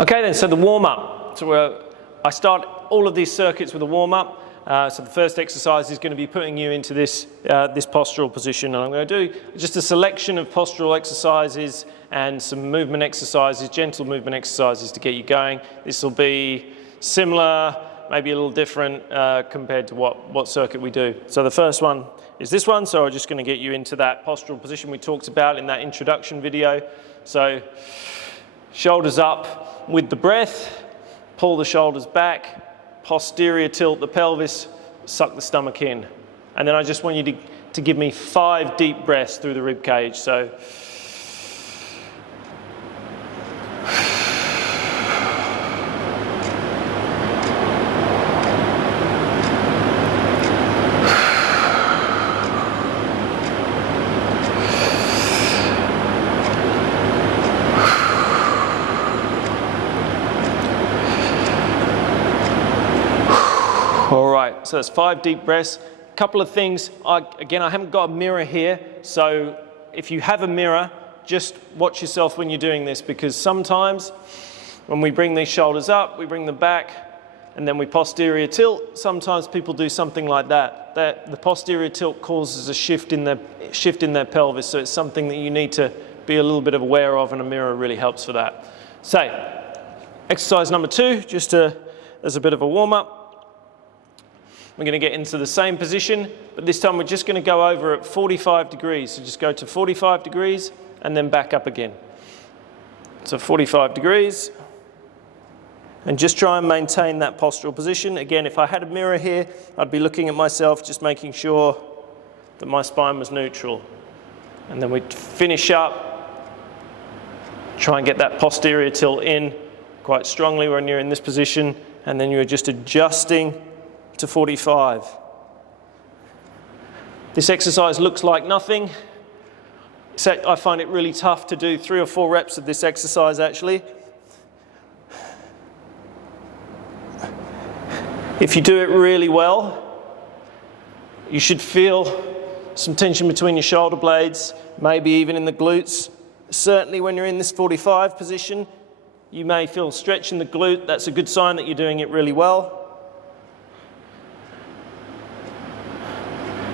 Okay then, so the warm-up. So I start all of these circuits with a warm-up. So the first exercise is going to be putting you into this postural position, and I'm going to do just a selection of postural exercises and some movement exercises, gentle movement exercises to get you going. This will be similar, maybe a little different compared to what circuit we do. So the first one is this one, so I'm just going to get you into that postural position we talked about in that introduction video. So shoulders up with the breath, pull the shoulders back, posterior tilt the pelvis, suck the stomach in. And then I just want you to give me 5 deep breaths through the rib cage. So so that's 5 deep breaths. A couple of things. Again, I haven't got a mirror here, so if you have a mirror, just watch yourself when you're doing this, because sometimes when we bring these shoulders up, we bring them back, and then we posterior tilt. Sometimes people do something like that. The posterior tilt causes a shift in their pelvis, so it's something that you need to be a little bit aware of, and a mirror really helps for that. So, exercise number 2, just as a bit of a warm-up. We're going to get into the same position, but this time we're just going to go over at 45 degrees. So just go to 45 degrees and then back up again. So 45 degrees. And just try and maintain that postural position. Again, if I had a mirror here, I'd be looking at myself, just making sure that my spine was neutral. And then we'd finish up. Try and get that posterior tilt in quite strongly when you're in this position. And then you're just adjusting to 45. This exercise looks like nothing. So I find it really tough to do 3 or 4 reps of this exercise actually. If you do it really well, you should feel some tension between your shoulder blades, maybe even in the glutes. Certainly when you're in this 45 position, you may feel stretch in the glute. That's a good sign that you're doing it really well.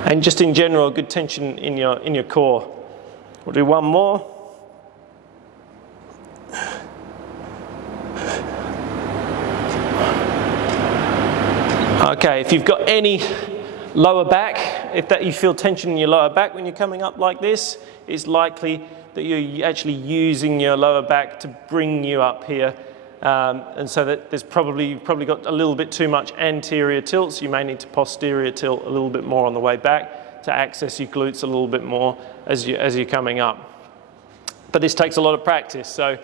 And just in general, good tension in your core. We'll do one more. Okay, if you've got any lower back, if you feel tension in your lower back when you're coming up like this, it's likely that you're actually using your lower back to bring you up here. And so that you've probably got a little bit too much anterior tilt, so you may need to posterior tilt a little bit more on the way back to access your glutes a little bit more as you're coming up. But this takes a lot of practice. So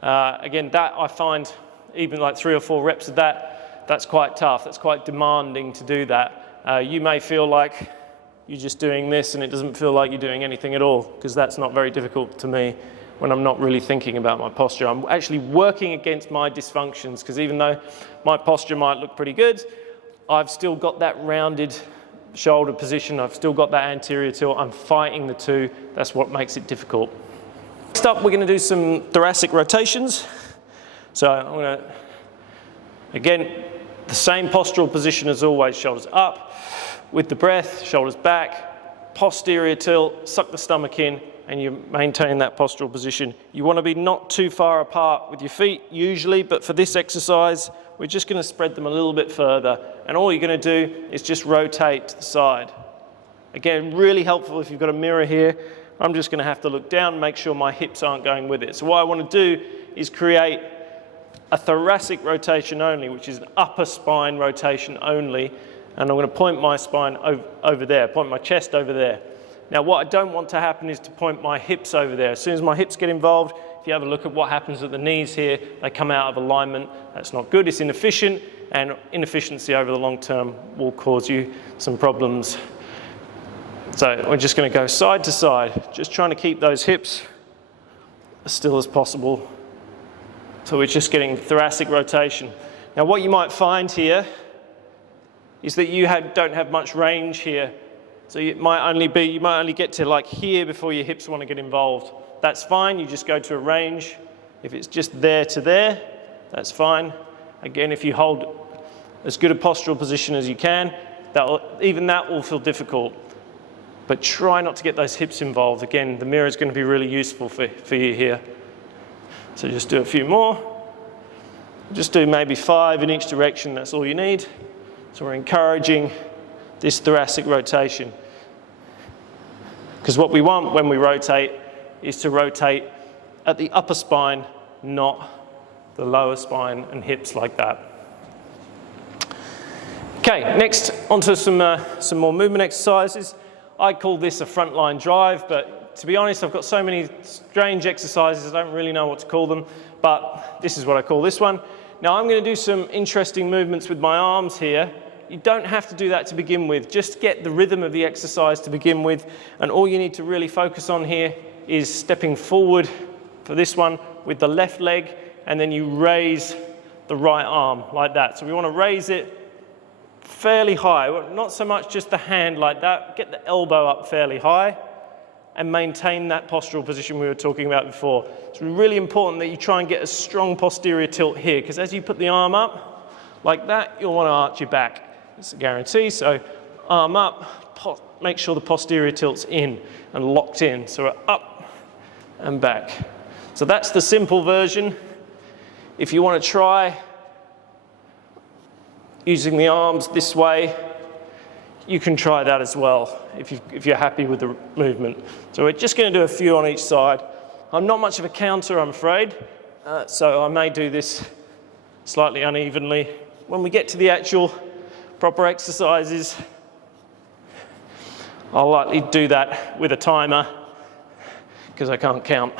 again, that I find even like 3 or 4 reps of that's quite tough. That's quite demanding to do that. You may feel like you're just doing this and it doesn't feel like you're doing anything at all, because that's not very difficult to me when I'm not really thinking about my posture. I'm actually working against my dysfunctions, because even though my posture might look pretty good, I've still got that rounded shoulder position, I've still got that anterior tilt, I'm fighting the two. That's what makes it difficult. Next up, we're going to do some thoracic rotations. So I'm going to, again, the same postural position as always, shoulders up with the breath, shoulders back, posterior tilt, suck the stomach in, and you maintain that postural position. You want to be not too far apart with your feet usually, but for this exercise, we're just going to spread them a little bit further. And all you're going to do is just rotate to the side. Again, really helpful if you've got a mirror here. I'm just going to have to look down and make sure my hips aren't going with it. So what I want to do is create a thoracic rotation only, which is an upper spine rotation only. And I'm going to point my spine over there, point my chest over there. Now, what I don't want to happen is to point my hips over there. As soon as my hips get involved, if you have a look at what happens at the knees here, they come out of alignment. That's not good, it's inefficient, and inefficiency over the long term will cause you some problems. So we're just going to go side to side, just trying to keep those hips as still as possible. So we're just getting thoracic rotation. Now, what you might find here is that you don't have much range here. So you might only get to like here before your hips want to get involved. That's fine, you just go to a range. If it's just there to there, that's fine. Again, if you hold as good a postural position as you can, even that will feel difficult. But try not to get those hips involved. Again, the mirror is going to be really useful for you here. So just do a few more. Just do maybe 5 in each direction, that's all you need. So we're encouraging this thoracic rotation. Because what we want when we rotate is to rotate at the upper spine, not the lower spine and hips like that. Okay, next onto some more movement exercises. I call this a frontline drive, but to be honest, I've got so many strange exercises, I don't really know what to call them, but this is what I call this one. Now I'm going to do some interesting movements with my arms here. You don't have to do that to begin with, just get the rhythm of the exercise to begin with, and all you need to really focus on here is stepping forward for this one with the left leg, and then you raise the right arm like that. So we want to raise it fairly high, not so much just the hand like that, get the elbow up fairly high and maintain that postural position we were talking about before. It's really important that you try and get a strong posterior tilt here, because as you put the up like that, you'll want to arch your back. It's a guarantee, so arm up, make sure the posterior tilt's in and locked in, so we're up and back. So that's the simple version. If you want to try using the arms this way, you can try that as well if you're happy with the movement. So we're just going to do a few on each side. I'm not much of a counter, I'm afraid, so I may do this slightly unevenly. When we get to the actual proper exercises, I'll likely do that with a timer because I can't count.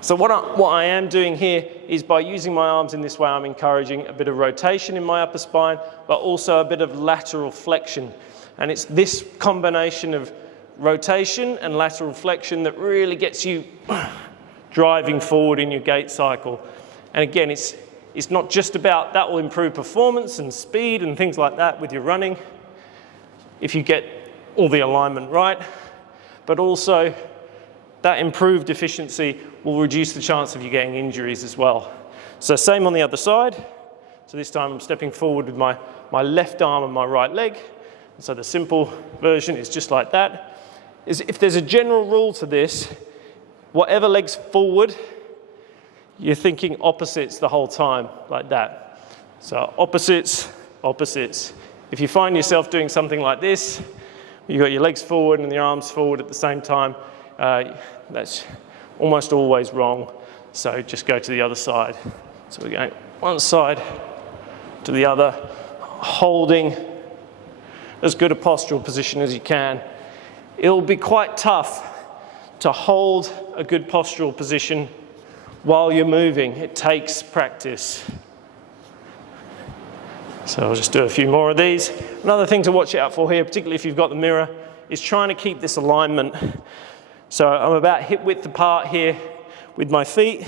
So what I am doing here is by using my arms in this way, I'm encouraging a bit of rotation in my upper spine, but also a bit of lateral flexion. And it's this combination of rotation and lateral flexion that really gets you driving forward in your gait cycle. And again, it's not just about that will improve performance and speed and things like that with your running, if you get all the alignment right, but also that improved efficiency will reduce the chance of you getting injuries as well. So same on the other side. So this time I'm stepping forward with my left arm and my right leg. And so the simple version is just like that. If there's a general rule to this, whatever leg's forward, you're thinking opposites the whole time, like that. So opposites, opposites. If you find yourself doing something like this, you've got your legs forward and your arms forward at the same time, that's almost always wrong. So just go to the other side. So we're going one side to the other, holding as good a postural position as you can. It'll be quite tough to hold a good postural position while you're moving. It takes practice. So I'll just do a few more of these. Another thing to watch out for here, particularly if you've got the mirror, is trying to keep this alignment. So I'm about hip width apart here with my feet,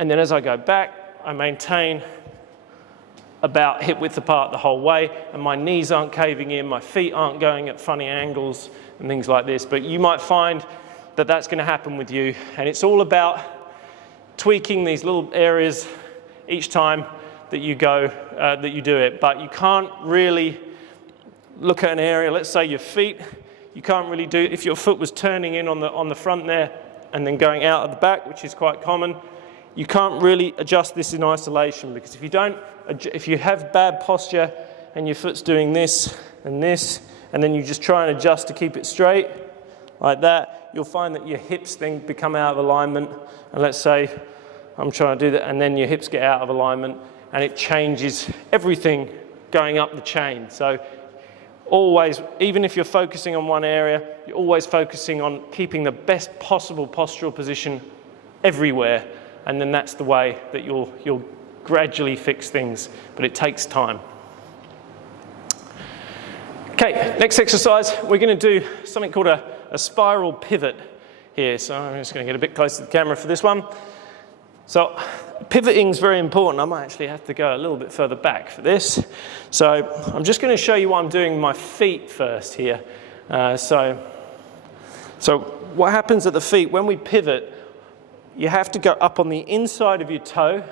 and then as I go back, I maintain about hip width apart the whole way, and my knees aren't caving in, my feet aren't going at funny angles and things like this. But you might find that that's going to happen with you, and it's all about tweaking these little areas each time that you go, that you do it. But you can't really look at an area, let's say your feet, you can't really do it if your foot was turning in on the front there and then going out at the back, which is quite common. You can't really adjust this in isolation, because if you have bad posture and your foot's doing this, and then you just try and adjust to keep it straight like that, you'll find that your hips then become out of alignment. And let's say I'm trying to do that, and then your hips get out of alignment, and it changes everything going up the chain. So always, even if you're focusing on one area, you're always focusing on keeping the best possible postural position everywhere, and then that's the way that you'll gradually fix things, but it takes time. Okay, next exercise, we're going to do something called a spiral pivot here. So I'm just going to get a bit closer to the camera for this one. So pivoting is very important. I might actually have to go a little bit further back for this. So I'm just going to show you what I'm doing with my feet first here. So what happens at the feet, when we pivot, you have to go up on the inside of your toe,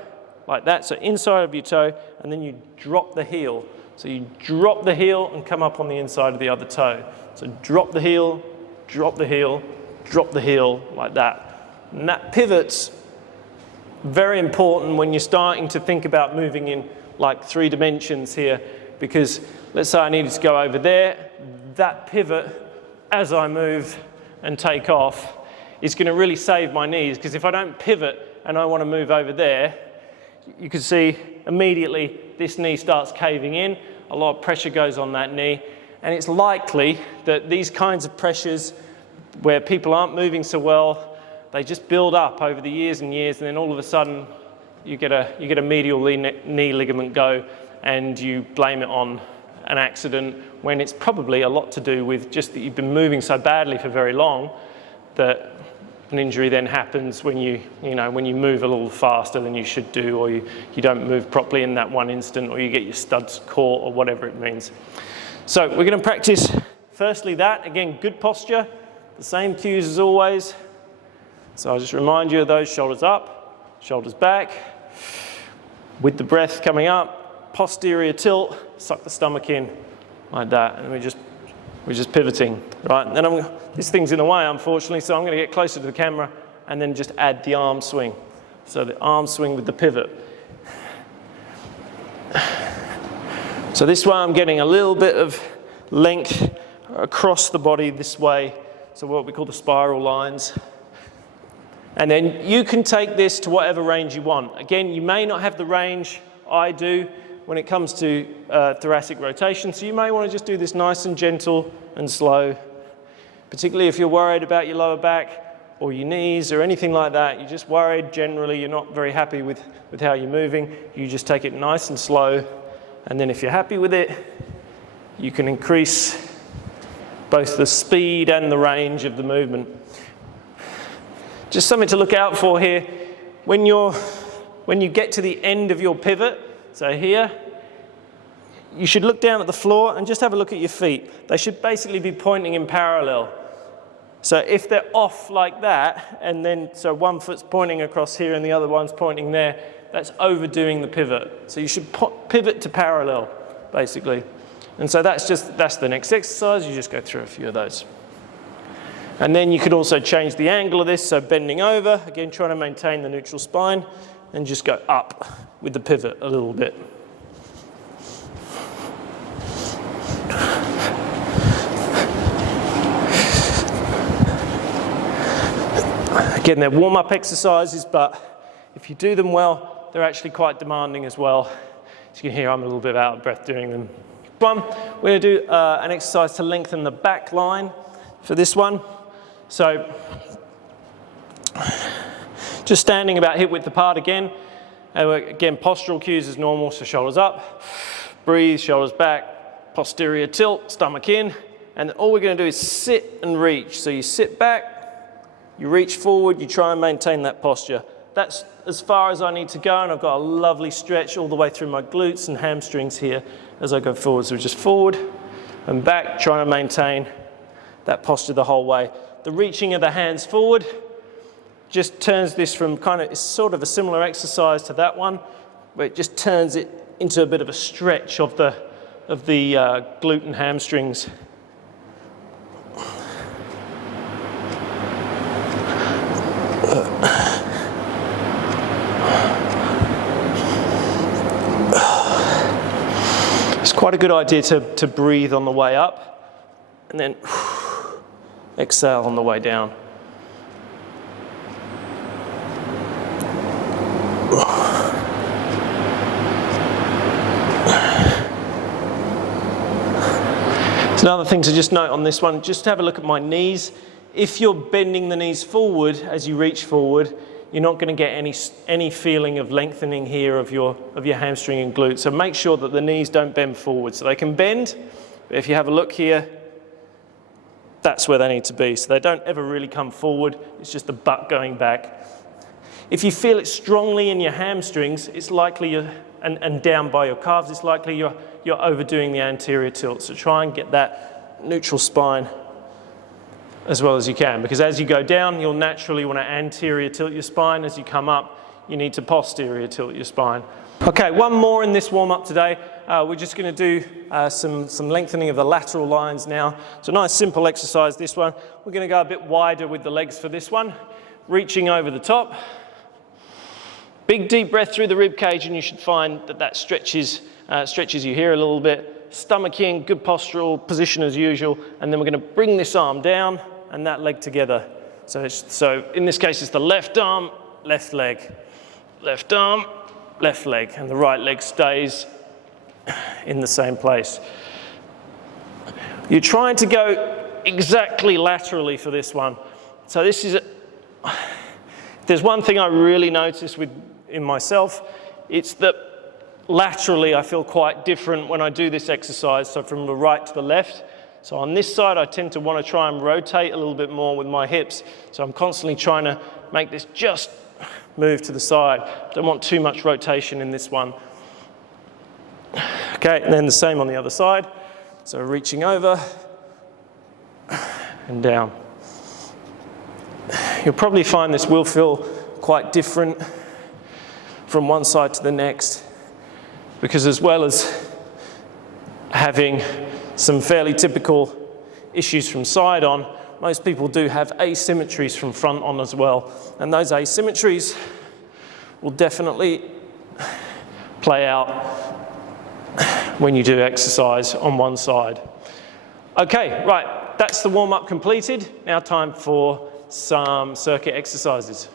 like that, so inside of your toe, and then you drop the heel. So you drop the heel and come up on the inside of the other toe. So drop the heel, drop the heel, drop the heel, like that. And that pivot's very important when you're starting to think about moving in like 3 dimensions here, because let's say I needed to go over there, that pivot as I move and take off is going to really save my knees, because if I don't pivot and I want to move over there, you can see immediately this knee starts caving in, a lot of pressure goes on that knee, and it's likely that these kinds of pressures where people aren't moving so well, they just build up over the years and years, and then all of a sudden you get a medial knee ligament go, and you blame it on an accident when it's probably a lot to do with just that you've been moving so badly for very long that an injury then happens when you move a little faster than you should do, or you don't move properly in that one instant, or you get your studs caught, or whatever it means. So we're going to practice firstly that. Again, good posture, the same cues as always. So I'll just remind you of those: shoulders up, shoulders back, with the breath coming up, posterior tilt, suck the stomach in, like that, and we're just pivoting, right? And then this thing's in the way, unfortunately, so I'm going to get closer to the camera and then just add the arm swing. So the arm swing with the pivot. So this way I'm getting a little bit of length across the body this way, so what we call the spiral lines. And then you can take this to whatever range you want. Again, you may not have the range I do when it comes to thoracic rotation, so you may want to just do this nice and gentle and slow, particularly if you're worried about your lower back or your knees or anything like that. You're just worried generally, you're not very happy with how you're moving. You just take it nice and slow, and then if you're happy with it, you can increase both the speed and the range of the movement. Just something to look out for here. When you get to the end of your pivot, so here, you should look down at the floor and just have a look at your feet. They should basically be pointing in parallel. So if they're off like that, and then so one foot's pointing across here and the other one's pointing there, that's overdoing the pivot. So you should pivot to parallel, basically. And so that's the next exercise. You just go through a few of those. And then you could also change the angle of this, so bending over, again trying to maintain the neutral spine, and just go up with the pivot a little bit. Again, they're warm-up exercises, but if you do them well, they're actually quite demanding as well. As you can hear, I'm a little bit out of breath doing them. We're going to do an exercise to lengthen the back line for this one. So, just standing about hip width apart again. Again, postural cues as normal, so shoulders up, breathe, shoulders back, posterior tilt, stomach in, and all we're going to do is sit and reach. So you sit back, you reach forward, you try and maintain that posture. That's as far as I need to go, and I've got a lovely stretch all the way through my glutes and hamstrings here as I go forward. So just forward and back, trying to maintain that posture the whole way. The reaching of the hands forward just turns this from it's sort of a similar exercise to that one, where it just turns it into a bit of a stretch of the glute and hamstrings. It's quite a good idea to breathe on the way up and then exhale on the way down. So another thing to just note on this one, just have a look at my knees. If you're bending the knees forward as you reach forward, you're not going to get any feeling of lengthening here of your hamstring and glute. So make sure that the knees don't bend forward. So they can bend, but if you have a look here, that's where they need to be. So they don't ever really come forward. It's just the butt going back. If you feel it strongly in your hamstrings, it's likely and down by your calves, it's likely you're overdoing the anterior tilt. So try and get that neutral spine as well as you can, because as you go down, you'll naturally want to anterior tilt your spine. As you come up, you need to posterior tilt your spine. Okay, one more in this warm-up today. We're just going to do some lengthening of the lateral lines now. It's a nice simple exercise, this one. We're going to go a bit wider with the legs for this one. Reaching over the top. Big deep breath through the rib cage, and you should find that stretches you here a little bit. Stomach in, good postural position as usual, and then we're going to bring this arm down and that leg together. So in this case, it's the left arm, left leg. Left arm, left leg, and the right leg stays in the same place. You're trying to go exactly laterally for this one. So this is, there's one thing I really notice in myself, it's that laterally I feel quite different when I do this exercise, so from the right to the left. So on this side I tend to want to try and rotate a little bit more with my hips, so I'm constantly trying to make this just move to the side. Don't want too much rotation in this one. Okay, and then the same on the other side. So reaching over and down. You'll probably find this will feel quite different from one side to the next, because as well as having some fairly typical issues from side on, most people do have asymmetries from front on as well. And those asymmetries will definitely play out when you do exercise on one side. Okay, right, that's the warm-up completed. Now time for some circuit exercises.